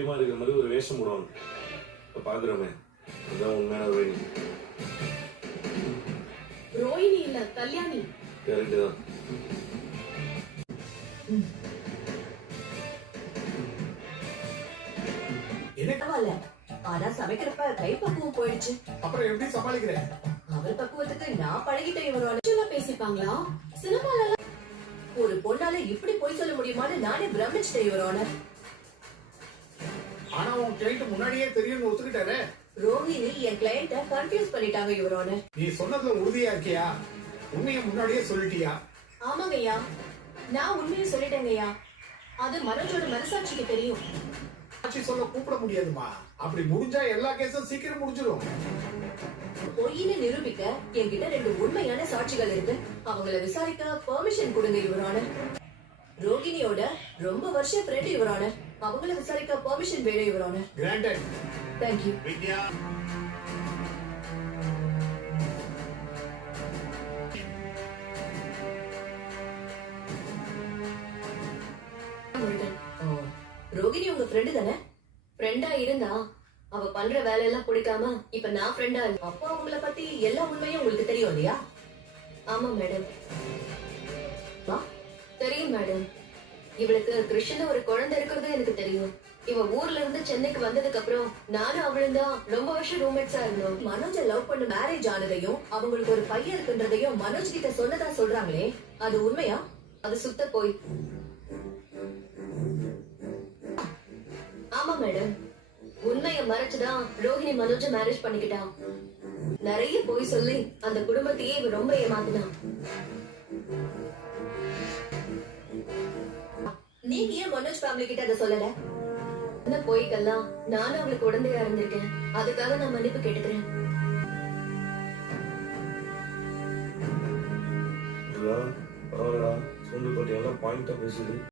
தைரியமா இருக்கிற மாதிரி ஒரு வேஷம் போடுவாங்க. இப்ப பாக்குறோமே, அதுதான் உண்மையான ரோஹிணி. ரோஹிணி இல்ல, கல்யாணி. கரெக்ட் தான். பரவாயில்ல, ஆனா சமைக்கிறப்ப கை பக்குவம் போயிடுச்சு. அப்புறம் எப்படி சமாளிக்கிறேன்? அவர் பக்குவத்துக்கு நான் பழகிட்டேன். இவரோட பேசிப்பாங்களா? சினிமால ஒரு பொண்ணால இப்படி போய் சொல்ல முடியுமான்னு நானே பிரமிச்சிட்டேன் இவரோட. ஆனா உன் கிளைண்ட் முன்னாடியே தெரியும்னு ஒத்துக்கிட்டாரு. ரோஹிணி என் கிளையண்ட கன்ஃபியூஸ் பண்ணிட்டாங்க இவரோட. நீ சொன்னதுல உறுதியா இருக்கியா? உண்மையை முன்னாடியே சொல்லிட்டியா? ஆமாங்கய்யா, நான் உண்மையை சொல்லிட்டேங்கய்யா. அது மனோஜோட மனசாட்சிக்கு தெரியும். ஆட்சி சொல்ல கூப்பிட முடியாதுமா. அப்படி முடிஞ்சா எல்லா கேஸும் சீக்கிரம் முடிஞ்சிடும். பொய்ன்னு நிரூபிக்க என்கிட்ட 2 உண்மையான சாட்சிகள் இருக்கு. அவங்கள விசாரிக்க பெர்மிஷன் கொடுங்க இவரோட. ரோகிணியோட ரொம்ப வருஷ ஃப்ரெண்ட் இவரோட. அவங்கள விசாரிக்க பெர்மிஷன் வேணும் இவரோட. கிராண்டட். Thank you. வித்யா, ரோகிணி உங்க ஃப்ரெண்டு தானே? ஃப்ரெண்டா இருந்தா அவ பண்ற வேலையெல்லாம் பிடிக்காம இப்ப நான் ஃப்ரெண்டா இல்ல. அப்போ அவங்கள பத்தி எல்லா உண்மையும் உங்களுக்கு தெரியும் இல்லையா? ஆமா மேடம், வா. தெரியும் மேடம். இவளுக்கு கிருஷ்ணன் ஒரு குழந்தை இருக்கிறது எனக்கு தெரியும். இவ ஊர்ல இருந்து சென்னைக்கு வந்ததுக்கு அப்புறம் நானும் அவளும் தான் ரொம்ப வருஷம் ரூம்மேட்ஸா இருந்தோம். மனோஜ லவ் பண்ண மேரேஜ் ஆனதையும் அவங்களுக்கு ஒரு பையன் இருக்குன்றதையும் மனோஜ் கிட்ட சொன்னதா சொல்றாங்களே, அது உண்மையா? அது சுத்த போய். ஆமா மேடம், உண்மைய மறைச்சுதான் ரோஹிணி மனோஜ மேரேஜ் பண்ணிக்கிட்டா. நிறைய போய் சொல்லி அந்த குடும்பத்தையே இவ ரொம்ப ஏமாத்தினான். நீங்க ஏன் மனோஜ் ஃபேமிலி கிட்ட அதை சொல்லல? அந்த போய்க்கெல்லாம் நானும் அவளுக்கு உடந்தையா இருந்திருக்கேன். அதுக்காக நான் மன்னிப்பு கேட்டுக்கிறேன். பரவாயில்லடா, சூண்டு கோட்டையெல்லாம் பாயிண்டா பேசுது.